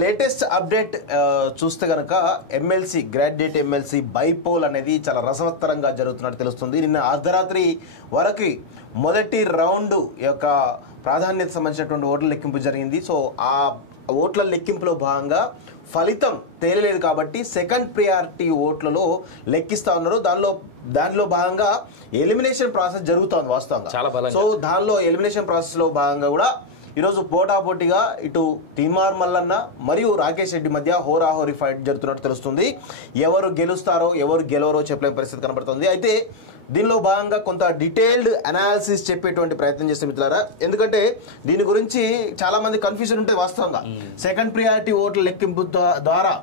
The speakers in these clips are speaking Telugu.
లేటెస్ట్ అప్డేట్ చూస్తే గనక ఎమ్మెల్సీ గ్రాడ్యుయేట్ ఎమ్మెల్సీ బైపోల్ అనేది చాలా రసవత్తరంగా జరుగుతున్నట్టు తెలుస్తుంది. నిన్న అర్ధరాత్రి వరకు మొదటి రౌండ్ యొక్క ప్రాధాన్యత సంబంధించినటువంటి ఓట్ల లెక్కింపు జరిగింది. సో ఆ ఓట్ల లెక్కింపులో భాగంగా ఫలితం తేలలేదు కాబట్టి సెకండ్ ప్రియారిటీ ఓట్లలో లెక్కిస్తా ఉన్నారు. దానిలో భాగంగా ఎలిమినేషన్ ప్రాసెస్ జరుగుతోంది వాస్తవంగా. సో దానిలో ఎలిమినేషన్ ప్రాసెస్ లో భాగంగా కూడా ఈరోజు పోటాపోటీగా ఇటు తీన్మార్ మల్లన్న మరియు రాకేష్ రెడ్డి మధ్య హోరాహోరీ ఫైట్ జరుగుతున్నట్టు తెలుస్తుంది. ఎవరు గెలుస్తారో ఎవరు గెలవరో చెప్పలేని పరిస్థితి కనబడుతుంది. అయితే దీనిలో భాగంగా కొంత డీటెయిల్డ్ అనాలిసిస్ చెప్పేటువంటి ప్రయత్నం చేస్తే మిత్రులారా, ఎందుకంటే దీని గురించి చాలా మంది కన్ఫ్యూజన్ ఉంటే వాస్తవంగా సెకండ్ ప్రియారిటీ ఓట్ల లెక్కింపు ద్వారా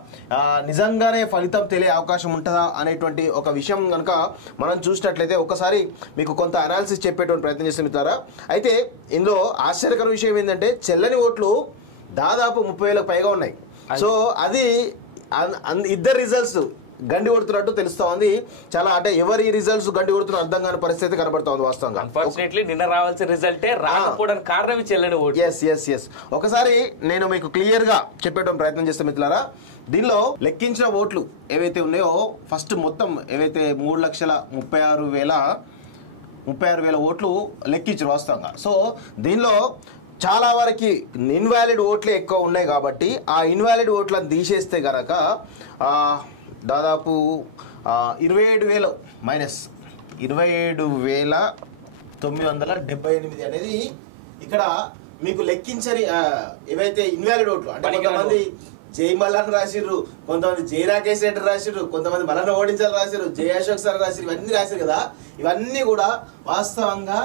నిజంగానే ఫలితం తెలియ అవకాశం ఉంటుందా అనేటువంటి ఒక విషయం కనుక మనం చూసినట్లయితే ఒకసారి మీకు కొంత అనాలిసిస్ చెప్పేటువంటి ప్రయత్నం చేస్తే మిత్రులారా. అయితే ఇందులో ఆశ్చర్యకర విషయం ఏంటంటే చెల్లని ఓట్లు దాదాపు 30,000కు పైగా ఉన్నాయి. సో అది ఇద్దరు రిజల్ట్స్ గండి కొడుతున్నట్టు తెలుస్తా ఉంది. చాలా అంటే ఎవరి రిజల్ట్స్ గండి కొడుతున్న అర్థం కాని పరిస్థితి కనబడతా ఉంది వాస్తవంగా. అన్ఫార్చునేట్లీ నిన్న రావాల్సిన రిజల్టే రాకపోవడానికి కారణం చెల్లని ఓటు. ఎస్ ఒకసారి నేను మీకు క్లియర్ గా చెప్పేటువంటి ప్రయత్నం చేస్తే మిత్రులారా, దీనిలో లెక్కించిన ఓట్లు ఏవైతే ఉన్నాయో ఫస్ట్ మొత్తం ఏవైతే 3,36,000 ఓట్లు లెక్కించారు వాస్తవంగా. సో దీనిలో చాలా వరకు ఇన్వాలిడ్ ఓట్లే ఎక్కువ ఉన్నాయి కాబట్టి ఆ ఇన్వాలిడ్ ఓట్లను తీసేస్తే గనక దాదాపు 27,000 మైనస్ 27,978 అనేది ఇక్కడ మీకు లెక్కించని ఏవైతే ఇన్వాలిడ్ ఓట్లు అంటే కొంతమంది జై మల్లన్ రాసిర్రు, కొంతమంది జై రాకేష్ రెడ్డి రాసిర్రు, కొంతమంది మల్లన్న ఓడించాలని రాసిర్రు, జై అశోక్ సార్ రాసిర్రు, ఇవన్నీ రాసిరు కదా. ఇవన్నీ కూడా వాస్తవంగా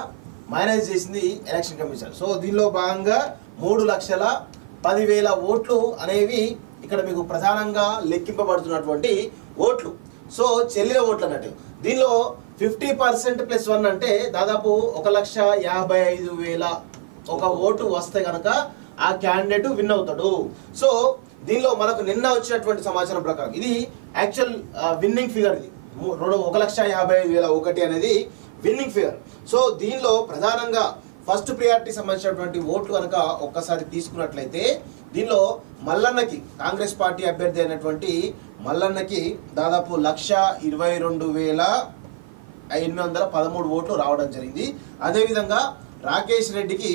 మైనస్ చేసింది ఎలక్షన్ కమిషన్. సో దీనిలో భాగంగా 3,10,000 ఓట్లు అనేవి ఇక్కడ మీకు ప్రధానంగా లెక్కింపబడుతున్నటువంటి ఓట్లు. సో చెల్లిన ఓట్లు అన్నట్టు దీనిలో 50% + 1 అంటే దాదాపు 1,55,000 ఒక ఓటు వస్తే కనుక ఆ క్యాండిడేట్ విన్ అవుతాడు. సో దీనిలో మనకు నిన్న వచ్చినటువంటి సమాచారం ప్రకారం ఇది యాక్చువల్ విన్నింగ్ ఫిగర్. ఇది 1,55,001 అనేది విన్నింగ్ ఫిగర్. సో దీనిలో ప్రధానంగా ఫస్ట్ ప్రియారిటీ సంబంధించినటువంటి ఓట్లు కనుక ఒక్కసారి తీసుకున్నట్లయితే దీనిలో మల్లన్నకి కాంగ్రెస్ పార్టీ అభ్యర్థి అయినటువంటి మల్లన్నకి దాదాపు 1,22,813 ఓట్లు రావడం జరిగింది. అదేవిధంగా రాకేష్ రెడ్డికి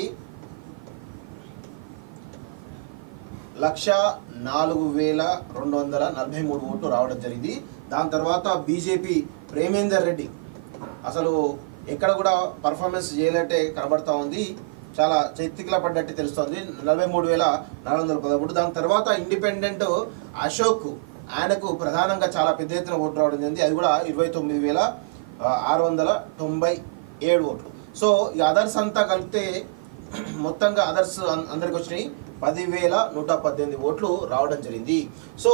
1,04,243 ఓట్లు రావడం జరిగింది. దాని తర్వాత బీజేపీ ప్రేమేందర్ రెడ్డి అసలు ఎక్కడ కూడా పర్ఫార్మెన్స్ చేయలేటే కనబడతా ఉంది, చాలా చెత్తికిల పడ్డట్టు తెలుస్తుంది, 43,413. దాని తర్వాత ఇండిపెండెంట్ అశోక్ ఆయనకు ప్రధానంగా చాలా పెద్ద ఎత్తున ఓట్లు రావడం జరిగింది. అది కూడా 29,697 ఓట్లు. సో ఈ అదర్స్ అంతా కలిపితే మొత్తంగా అదర్స్ అందరికి వచ్చినాయి 10,118 ఓట్లు రావడం జరిగింది. సో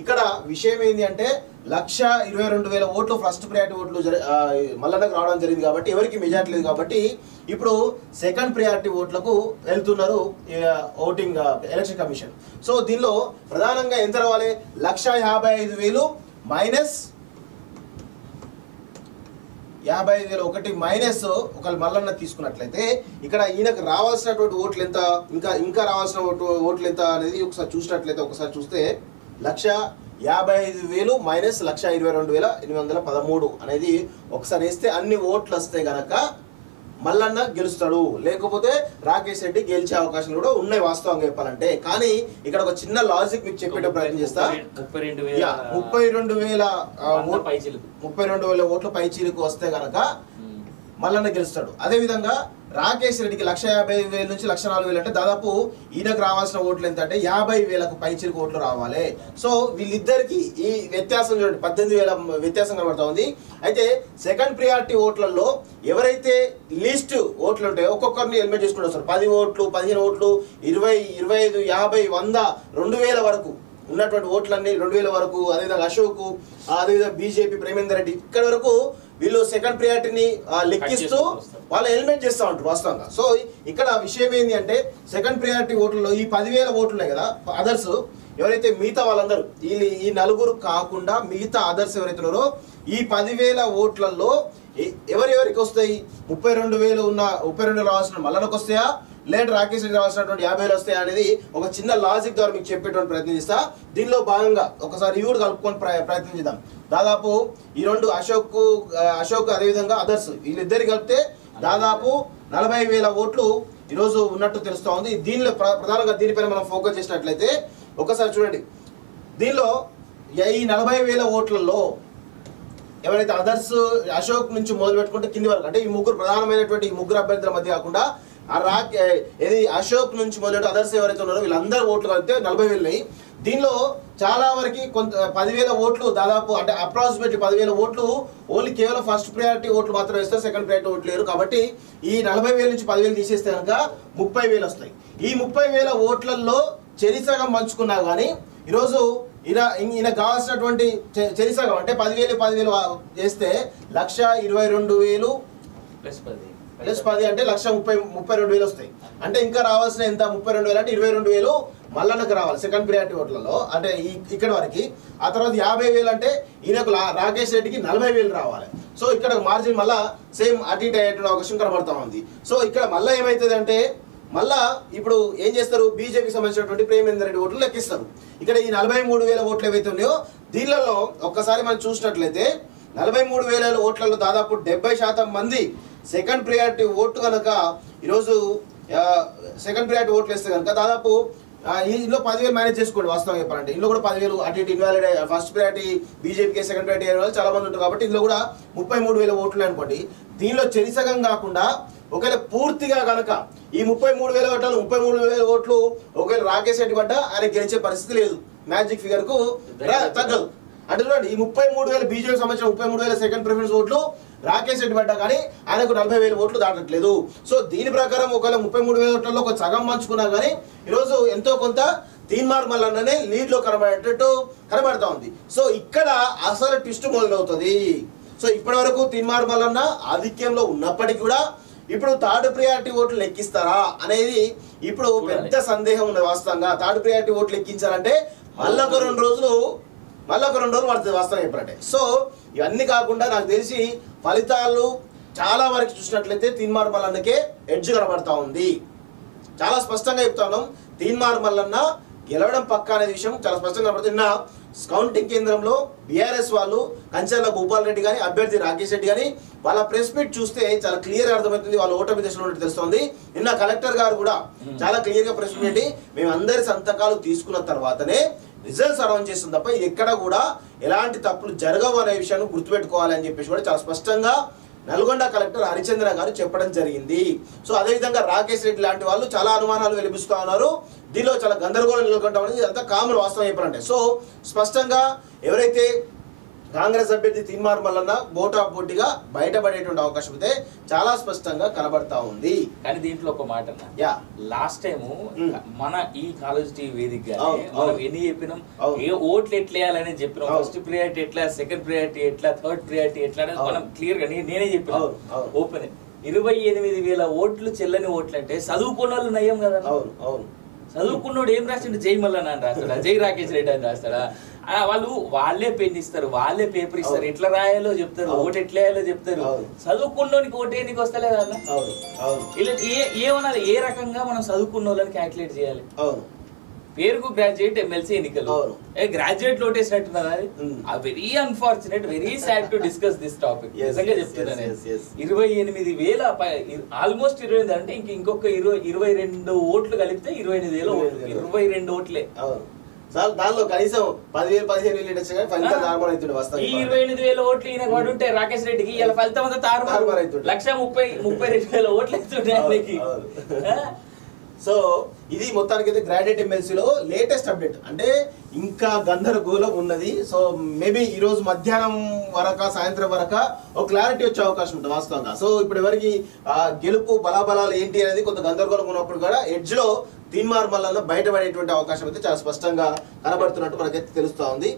ఇక్కడ విషయం ఏంటి అంటే 1,22,000 ఓట్లు ఫస్ట్ ప్రియారిటీ ఓట్లు మల్లన్నకు రావడం జరిగింది కాబట్టి ఎవరికి మెజార్టీ లేదు కాబట్టి ఇప్పుడు సెకండ్ ప్రియారిటీ ఓట్లకు వెళ్తున్నారు ఓటింగ్ ఎలక్షన్ కమిషన్. సో దీనిలో ప్రధానంగా ఎంత రావాలి, 1,55,000 మైనస్ 55,001 మైనస్ ఒకళ్ళు మల్లన్న తీసుకున్నట్లయితే ఇక్కడ ఈయనకు రావాల్సినటువంటి ఓట్లు ఎంత, ఇంకా రావాల్సిన ఓట్లు ఎంత అనేది ఒకసారి చూసినట్లయితే ఒకసారి చూస్తే 1,55,000 మైనస్ 1,22,813 అనేది ఒకసారి వేస్తే అన్ని ఓట్లు వస్తే గనక మల్లన్న గెలుస్తాడు, లేకపోతే రాకేష్ రెడ్డి గెలిచే అవకాశాలు కూడా ఉన్నాయి వాస్తవంగా చెప్పాలంటే. కానీ ఇక్కడ ఒక చిన్న లాజిక్ మీకు చెప్పే ప్రయత్నం చేస్తా. 32,000 ఓట్ల పైచీలకు వస్తే గనక మల్లన్న గెలుస్తాడు. అదేవిధంగా రాకేష్ రెడ్డికి 1,50,000 నుంచి 1,04,000 అంటే దాదాపు ఈయనకు రావాల్సిన ఓట్లు ఎంత అంటే 50,000కు పైచీలకు ఓట్లు రావాలి. సో వీళ్ళిద్దరికి ఈ వ్యత్యాసం చూడండి, 18,000 వ్యత్యాసం కనబడతా ఉంది. అయితే సెకండ్ ప్రియారిటీ ఓట్లలో ఎవరైతే లీస్ట్ ఓట్లు ఉంటాయో ఒక్కొక్కరిని ఎలిమినేట్ చేసుకుంటూ వస్తారు. 10 ఓట్లు, 15 ఓట్లు, 20, 25, 50, 100, 2,000 వరకు ఉన్నటువంటి ఓట్లన్నీ 2,000 వరకు. అదేవిధంగా అశోక్, అదేవిధంగా బీజేపీ ప్రేమేందర్ రెడ్డి ఇక్కడ వరకు వీళ్ళు సెకండ్ ప్రియారిటీని లెక్కిస్తూ వాళ్ళు ఎలిమినేట్ చేస్తూ ఉంటారు వాస్తవంగా. సో ఇక్కడ విషయం ఏంటి అంటే సెకండ్ ప్రియారిటీ ఓట్లలో ఈ 10,000 ఓట్లు ఉన్నాయి కదా అదర్స్, ఎవరైతే మిగతా వాళ్ళందరూ ఈ 4 కాకుండా మిగతా అదర్స్ ఎవరైతే ఉన్నారో ఈ 10,000 ఓట్లలో ఎవరెవరికి వస్తాయి? 32,000 ఉన్న 32 రావాల్సిన మల్లనకు వస్తాయా, లేదంటే రాకేష్ రెడ్డి రావాల్సినటువంటి 50,000 వస్తాయా అనేది ఒక చిన్న లాజిక్ ద్వారా మీకు చెప్పేటువంటి ప్రయత్నం చేస్తా. దీనిలో భాగంగా ఒకసారి ఇవి కూడా కలుపుకొని ప్రయత్నం చేద్దాం. దాదాపు ఈ రెండు అశోక్ అదేవిధంగా అదర్స్ వీళ్ళిద్దరు కలిపితే దాదాపు 40,000 ఓట్లు ఈరోజు ఉన్నట్టు తెలుస్తూ ఉంది. దీనిలో ప్రధానంగా దీనిపైన మనం ఫోకస్ చేసినట్లయితే ఒకసారి చూడండి. దీనిలో ఈ 40,000 ఓట్లలో ఎవరైతే అదర్స్ అశోక్ నుంచి మొదలు పెట్టుకుంటే కింది వరకు, అంటే ఈ ముగ్గురు ప్రధానమైనటువంటి ఈ ముగ్గురు అభ్యర్థుల మధ్య కాకుండా ఇది అశోక్ నుంచి మొదలు అదర్స్ ఎవరైతే ఉన్నారో వీళ్ళందరూ ఓట్లు కలిపితే 40,000. దీనిలో చాలా వరకు కొంత 10,000 ఓట్లు దాదాపు, అంటే అప్రాక్సిమేట్లీ 10,000 ఓట్లు ఓన్లీ కేవలం ఫస్ట్ ప్రయారిటీ ఓట్లు మాత్రం వేస్తారు, సెకండ్ ప్రయారిటీ ఓట్లు లేరు. కాబట్టి ఈ 40,000 నుంచి 10,000 తీసేస్తే కనుక 30,000 వస్తాయి. ఈ 30,000 ఓట్లలో చెరిసగం పంచుకున్నా కానీ ఈరోజు ఈయన కావాల్సినటువంటి చెరిసగం అంటే 10,000 చేస్తే 1,22,000 ప్లస్ 10 అంటే 1,32,000 వస్తాయి. అంటే ఇంకా రావాల్సిన ఎంత 32,000 అంటే 22,000 మల్లన్నకు రావాలి సెకండ్ ప్రియారిటీ ఓట్లలో, అంటే ఇక్కడ వరకు. ఆ తర్వాత 50,000 అంటే ఈయనకు రాకేష్ రెడ్డికి 40,000 రావాలి. సో ఇక్కడ మార్జిన్ మళ్ళా సేమ్ అటు ఇటు అయ్యేటువంటి అవకాశం కనబడతా ఉంది. సో ఇక్కడ మళ్ళీ ఏమవుతుంది అంటే మళ్ళా ఇప్పుడు ఏం చేస్తారు, బీజేపీకి సంబంధించినటువంటి ప్రేమేందర్ రెడ్డి ఓట్లు లెక్కిస్తారు. ఇక్కడ ఈ 43,000 ఓట్లు ఏవైతే ఉన్నాయో దీనిలో ఒక్కసారి మనం చూసినట్లయితే 43,000 ఓట్లలో దాదాపు 70% మంది సెకండ్ ప్రియారిటీ ఓటు కనుక ఈరోజు సెకండ్ ప్రియారిటీ ఓట్లు వేస్తే కనుక దాదాపు ఇందులో 10,000 మేనేజ్ చేసుకోండి. వాస్తవం చెప్పాలంటే ఇందులో కూడా 10,000 అటు ఇటు ఇన్వాలిడ్ ఫస్ట్ ప్రియారిటీ బీజేపీకి సెకండ్ ప్రియారిటీ అయ్యే వాళ్ళు చాలా మంది ఉంటారు. కాబట్టి ఇందులో కూడా 33,000 ఓట్లు అనుకోండి. దీనిలో చెరిసగం కాకుండా ఒకవేళ పూర్తిగా కనుక ఈ 33,000 ఓట్లు 33,000 ఓట్లు ఒకవేళ రాకేష్ రెడ్డి పడ్డ ఆయన గెలిచే పరిస్థితి లేదు, మ్యాజిక్ ఫిగర్ కు తగ్గదు. అంటే చూడండి ఈ 33,000 బీజేపీ సంబంధించిన 33,000 సెకండ్ ప్రిఫరెన్స్ ఓట్లు రాకేష్ రెడ్డి పడ్డా కానీ ఆయనకు 40,000 ఓట్లు దాటట్లేదు. సో దీని ప్రకారం ఒకవేళ 33,000 ఓట్లలో ఒక సగం పంచుకున్నా కానీ ఈరోజు ఎంతో కొంత తీన్మార్ మల్లన్ననే లీడ్ లో కనబడతా ఉంది. సో ఇక్కడ అసలు ట్విస్ట్ మొదలవుతుంది. సో ఇప్పటి వరకు తీన్మార్ మల్లన్న ఆధిక్యంలో ఉన్నప్పటికీ కూడా ఇప్పుడు థర్డ్ ప్రియారిటీ ఓట్లు లెక్కిస్తారా అనేది ఇప్పుడు పెద్ద సందేహం ఉంది. వాస్తవంగా థర్డ్ ప్రియారిటీ ఓట్లు లెక్కించాలంటే మళ్ళొక 2 రోజులు పడుతుంది వాస్తవం చెప్పాలంటే. సో ఇవన్నీ కాకుండా నాకు తెలిసి ఫలితాలు చాలా వరకు చూసినట్లయితే తీన్మార్ మల్లన్నకే ఎడ్జ్ కనబడతా ఉంది. చాలా స్పష్టంగా చెప్తాను, తీన్మార్ మల్లన్న గెలవడం పక్క అనే విషయం చాలా స్పష్టంగా కనబడుతుంది. నిన్న కౌంటింగ్ కేంద్రంలో బీఆర్ఎస్ వాళ్ళు కంచెల భూపాల్ రెడ్డి కానీ అభ్యర్థి రాకేష్ రెడ్డి కానీ వాళ్ళ ప్రెస్ మీట్ చూస్తే చాలా క్లియర్ అర్థమవుతుంది వాళ్ళు ఓటమి దశలో ఉన్నట్టు తెలుస్తుంది. నిన్న కలెక్టర్ గారు కూడా చాలా క్లియర్ గా ప్రెస్ మీట్ పెట్టి మేము అందరి సంతకాలు తీసుకున్న తర్వాతనే రిజల్ట్స్ అనౌన్స్ చేస్తుంది తప్ప ఇది ఎక్కడ కూడా ఎలాంటి తప్పులు జరగవు అనే విషయాన్ని గుర్తుపెట్టుకోవాలి అని చెప్పేసి కూడా చాలా స్పష్టంగా నల్గొండ కలెక్టర్ హరిచంద్ర గారు చెప్పడం జరిగింది. సో అదేవిధంగా రాకేష్ రెడ్డి లాంటి వాళ్ళు చాలా అనుమానాలు వెలిపిస్తూ ఉన్నారు. దీనిలో చాలా గందరగోళం నెలకొంటాం అనేది ఇదంతా కామన్ వాస్తవం చెప్పాలంటే. సో స్పష్టంగా ఎవరైతే కాంగ్రెస్ అభ్యర్థి తీన్మార్ మల్లన్న పోటాపోటీగా బయటపడేటువంటి అవకాశం అయితే చాలా స్పష్టంగా కనబడతా ఉంది. కానీ దీంట్లో ఒక మాట లాస్ట్ టైం మన ఈ కాలేజ్ టీవీ వేదిక మనం ఎన్ని చెప్పినాం, ఏ ఓట్లు ఎట్లా వేయాలని చెప్పినాం, ఫస్ట్ ప్రియారిటీ ఎట్లా, సెకండ్ ప్రియారిటీ ఎట్లా, థర్డ్ ప్రియారిటీ ఎట్లా అనేది మనం క్లియర్ గా నేనే చెప్పిన ఓపెన్. 28,000 ఓట్లు చెల్లని ఓట్లు అంటే చదువుకున్న వాళ్ళు నయం కదా. చదువుకున్నోడు ఏం రాస్తాడు, జై మల్లన్న అని రాస్తాడా, జై రాకేష్ రెడ్డి అని రాస్తాడా? వాళ్ళే పెన్ ఇస్తారు, వాళ్ళే పేపర్ ఇస్తారు, ఎట్లా రాయాలో చెప్తారు, ఓటు ఎట్లా వేయాలో చెప్తారు. చదువుకున్నోనికి ఓటు నీకు వస్తలేదు అన్న. ఇలా ఏమన్నా ఏ రకంగా మనం చదువుకున్న వాళ్ళని క్యాల్కులేట్ చేయాలి. పేరుకు గ్రాడ్యుయేట్ ఎమ్మెల్సీ ఎన్నికలు గ్రాడ్యుయేట్ ఓటేసినట్టున్నారు. అది very unfortunate, very sad to discuss this topic. నిజంగా చెప్తున్నాను, 28,000 ఆల్మోస్ట్ 28 అంటే ఇంకొక 22 ఓట్లు కలిపితే 28,000 ఓట్లు, 22 ఓట్లే. దానిలో కనీసం 10,000-15,000 ఈ 28,000 ఓట్లు ఈయన పడుంటే రాకేష్ రెడ్డికి ఇలా ఫలితం అంతా తారుమారు 1,32,000 ఓట్లు ఇస్తుంటే ఆయనకి. సో ఇది మొత్తానికి అయితే గ్రాడ్యుయేట్ ఎమ్మెల్సీలో లేటెస్ట్ అప్డేట్. అంటే ఇంకా గందరగోళం ఉన్నది. సో మేబీ ఈ రోజు మధ్యాహ్నం వరక సాయంత్రం వరక ఒక క్లారిటీ వచ్చే అవకాశం ఉంటుంది వాస్తవంగా. సో ఇప్పుడు ఎవరికి గెలుపు బలాబలాలు ఏంటి అనేది కొంత గందరగోళం ఉన్నప్పుడు కూడా ఎడ్జ్ లో తీన్మార్ మల్లన్న బయటపడేటువంటి అవకాశం అయితే చాలా స్పష్టంగా కనబడుతున్నట్టు మనకైతే తెలుస్తా ఉంది.